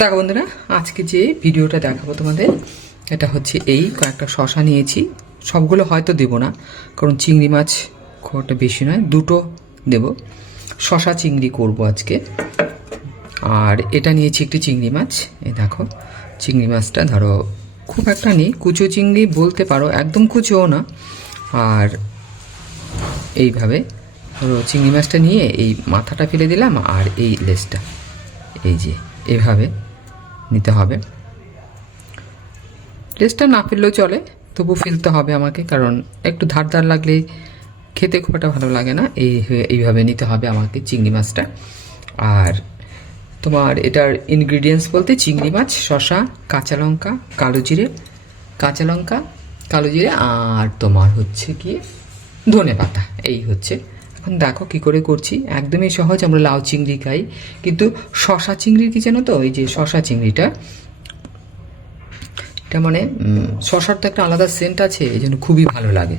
দেখো বন্ধুরা, আজকে যে ভিডিওটা দেখাবো তোমাদের, এটা হচ্ছে এই কয়েকটা শশা নিয়েছি। সবগুলো হয়তো দেবো না, কারণ চিংড়ি মাছ খুব একটা বেশি নয়, দুটো দেব। শশা চিংড়ি করব আজকে। আর এটা নিয়েছি একটি চিংড়ি মাছ এই দেখো, চিংড়ি মাছটা ধরো, খুব একটা নেই, কুচো চিংড়ি বলতে পারো, একদম কুচোও না। আর এইভাবে ধরো চিংড়ি মাছটা নিয়ে এই মাথাটা ফেলে দিলাম, আর এই লেজটা, এই যে। এভাবে নিতে হবে। লেজটা না ফেললেও চলে তবু ফেলতে হবে আমাকে, কারণ একটু ধার ধার লাগলে খেতে খুব একটা ভালো লাগে না। এই এইভাবে নিতে হবে আমাকে চিংড়ি মাছটা। আর তোমার এটার ইনগ্রিডিয়েন্টস বলতে চিংড়ি মাছ শশা কাঁচা লঙ্কা, কালো জিরে, কাঁচা লঙ্কা, কালো জিরে, আর তোমার হচ্ছে কি ধনে পাতা, এই হচ্ছে এখন দেখো কি করে করছি। একদমই সহজ, আমরা লাউ চিংড়ি খাই। কিন্তু শশা চিংড়ির কি জানো তো? ওই যে শশা চিংড়িটা, এটা মানে শশার তো একটা আলাদা সেন্ট আছে, এই জন্য খুবই ভালো লাগে।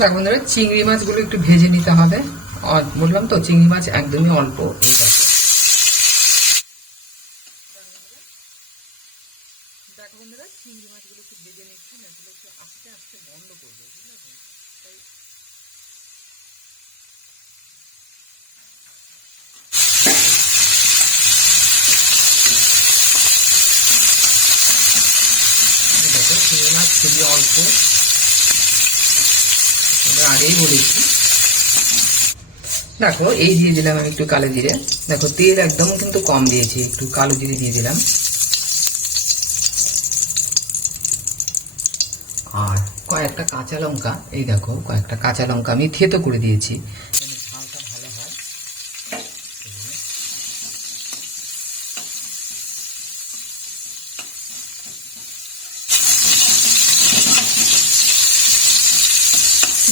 দেখো বন্ধুরা, চিংড়ি মাছগুলো একটু ভেজে নিতে হবে। বললাম তো, চিংড়ি মাছ একদমই অল্প। এই দেখো দেখো বন্ধুরা চিংড়ি মাছগুলো একটু ভেজে নিচ্ছি না এগুলো একটু আস্তে আস্তে বন্ধ করব, বুঝলে তো? তাই খুবই অল্প। আগেই বলেছি দেখো, এই দিয়ে দিলাম আমি একটু কালো জিরে। দেখো, তেল একদম কিন্তু কম দিয়েছি, একটু কালো জিরে দিয়ে দিলাম। আর কয়েকটা কাঁচা লঙ্কা, এই দেখো, কয়েকটা কাঁচা লঙ্কা আমি থেতো করে দিয়েছি। ঝালটা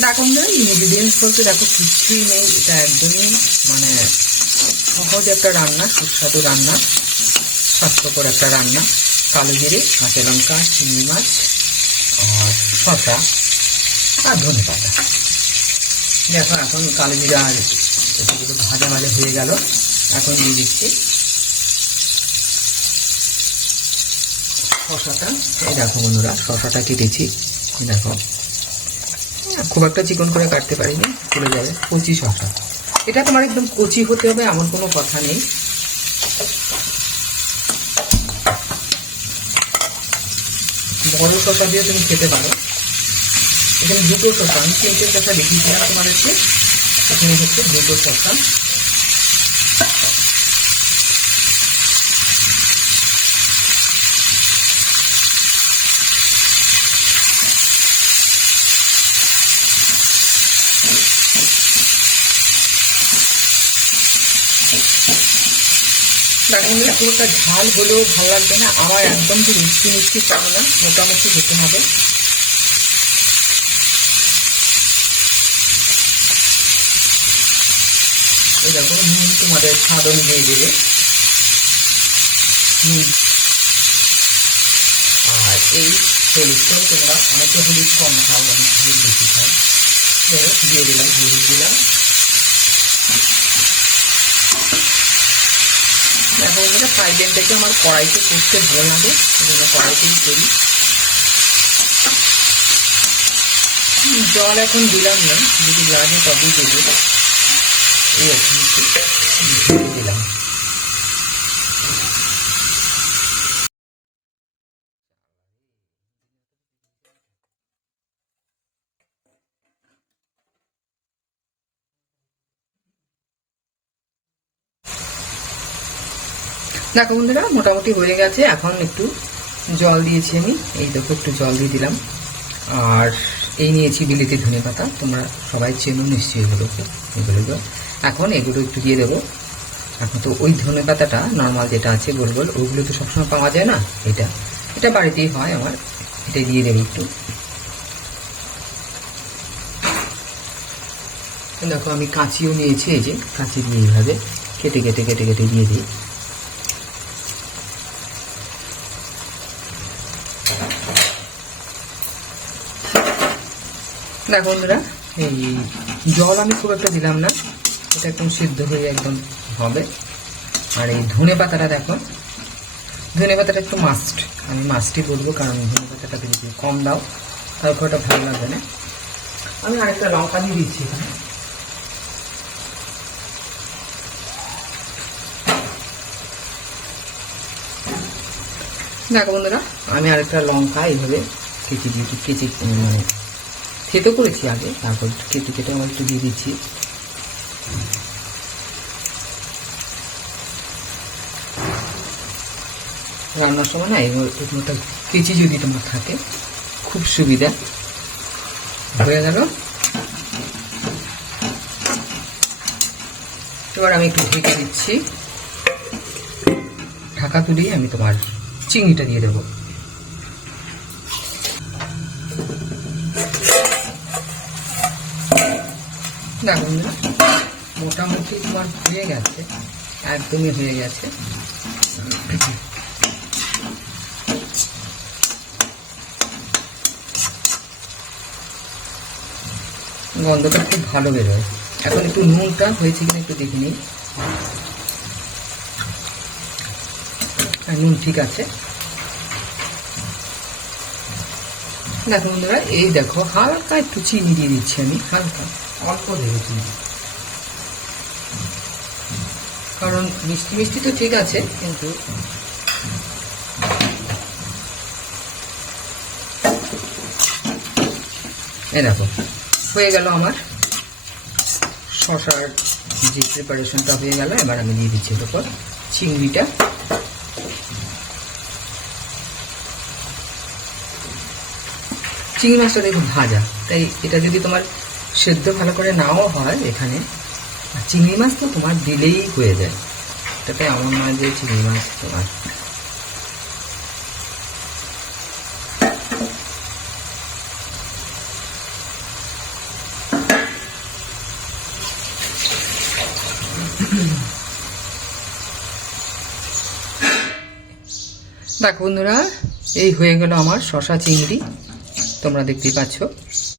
দেখো ইনগ্রিডিয়েন্টস বলতে দেখো কিচ্ছুই নেই, এটা একদমই মানে সহজ একটা রান্না, সুস্বাদু রান্না, স্বাস্থ্যকর একটা রান্না। কালো জিরে, কাঁচা লঙ্কা, চিংড়ি মাছ শসা আর ধনে পাতা। দেখো এখন কালো জিরে আর এগুলো ভাজা ভাজা হয়ে গেল, এখন দিয়ে দিচ্ছি। শসাটা এই দেখো বন্ধুরা শসাটা কেটেছি দেখো। খুব একটা চিকন করে কাটতে পারিনি, চলে যাবে কচি শসা এটা তোমার একদম কচি হতে হবে, এমন কোনো কথা নেই। বড় শসা দিয়ে তুমি খেতে পারো। এখানে দুটো শসা আমি তিনটে শসা দেখিয়েছিলাম তোমাদেরকে এখানে হচ্ছে দুটো শসা দেখুন পুরোটা ঝাল হলেও ভালো লাগবে না। আমার একদম যে মিষ্টি মিষ্টি পাবো না, মোটামুটি হতে হবে। তোমাদের স্বাদ অনুযায়ী দেবে। আর এই হলুদটাও তোমরা অনেকে হলুদ কম খাও, অনেকে হলুদ বেশি খাও দিয়ে দিলাম, হলুদ দিলাম। বন্ধুরা ফ্রাইড থেকে আমার কড়াইতে করতে ভালো লাগে জন্য কড়াইতেই করি। জল এখন দিলাম না, যদি লাগে তবেই দেবো। এই দিলাম। দেখো বন্ধুরা, মোটামুটি হয়ে গেছে। এখন একটু জল দিয়েছি আমি। এই দেখো, একটু জল দিয়ে দিলাম। আর এই নিয়েছি বিলিতি ধনে পাতা। তোমরা সবাই চেনো নিশ্চয়ই এগুলোকে, এগুলো এখন এগুলো একটু দিয়ে দেবো। এখন তো ওই ধনে পাতাটা নর্মাল যেটা আছে, গোল গোল ওইগুলো তো সবসময় পাওয়া যায় না, এটা। এটা বাড়িতেই হয় আমার। এটা দিয়ে দেবো একটু। দেখো, আমি কাঁচিও নিয়েছি, এই যে কাঁচি দিয়ে এইভাবে কেটে কেটে কেটে কেটে দিয়ে দিই। দেখো বন্ধুরা, এই জল আমি খুব একটা দিলাম না, এটা একদম সিদ্ধ হয়ে একদম হবে। আর এই ধনে পাতাটা দেখো, ধনে পাতাটা একটু মাস্ট আমি মাস্টই বলব কারণ ধনে পাতাটা যদি কম দাও তারপর ওটা ভালো লাগবে না। আমি আরেকটা লঙ্কা দিয়ে দিচ্ছি এখানে। দেখো বন্ধুরা। আমি আরেকটা লঙ্কা এইভাবে কেচে দিয়েছি কেচে মানে থেতো করেছি আগে, তারপর কেটে কেটে আমার একটু দিয়ে দিচ্ছি। রান্নার সময় না এগুলো কেচি যদি তোমার থাকে, খুব সুবিধা। হয়ে গেল। এবার আমি একটু ঢেকে দিচ্ছি। ঢাকা তুলেই আমি তোমার চিংড়িটা দিয়ে দেবো মোটামুটি তোমার হয়ে গেছে, একদমই হয়ে গেছে। গন্ধটা খুব ভালো বেরোয়। এখন একটু নুনটা হয়েছে কিনা একটু দেখে নিই। নুন ঠিক আছে। দেখো বন্ধুরা, এই দেখো, হালকা একটু চিনি দিয়ে দিচ্ছি আমি, হালকা, অল্প দেবো চিনি। কারণ মিষ্টি মিষ্টি তো ঠিক আছে, কিন্তু এ দেখো, হয়ে গেল আমার শশার যে প্রিপারেশনটা হয়ে গেল, এবার আমি দিয়ে দিচ্ছি এর উপর চিংড়িটা। চিংড়ি মাছটা দেখো ভাজা। তাই এটা যদি তোমার সেদ্ধ ভালো করে নাও হয় এখানে চিংড়ি মাছ তো তোমার দিলেই হয়ে যায়। তাতে আমার নয় যে চিংড়ি মাছ তোমার। দেখো বন্ধুরা, এই হয়ে গেল আমার শশা চিংড়ি। তোমরা দেখতেই পাচ্ছ।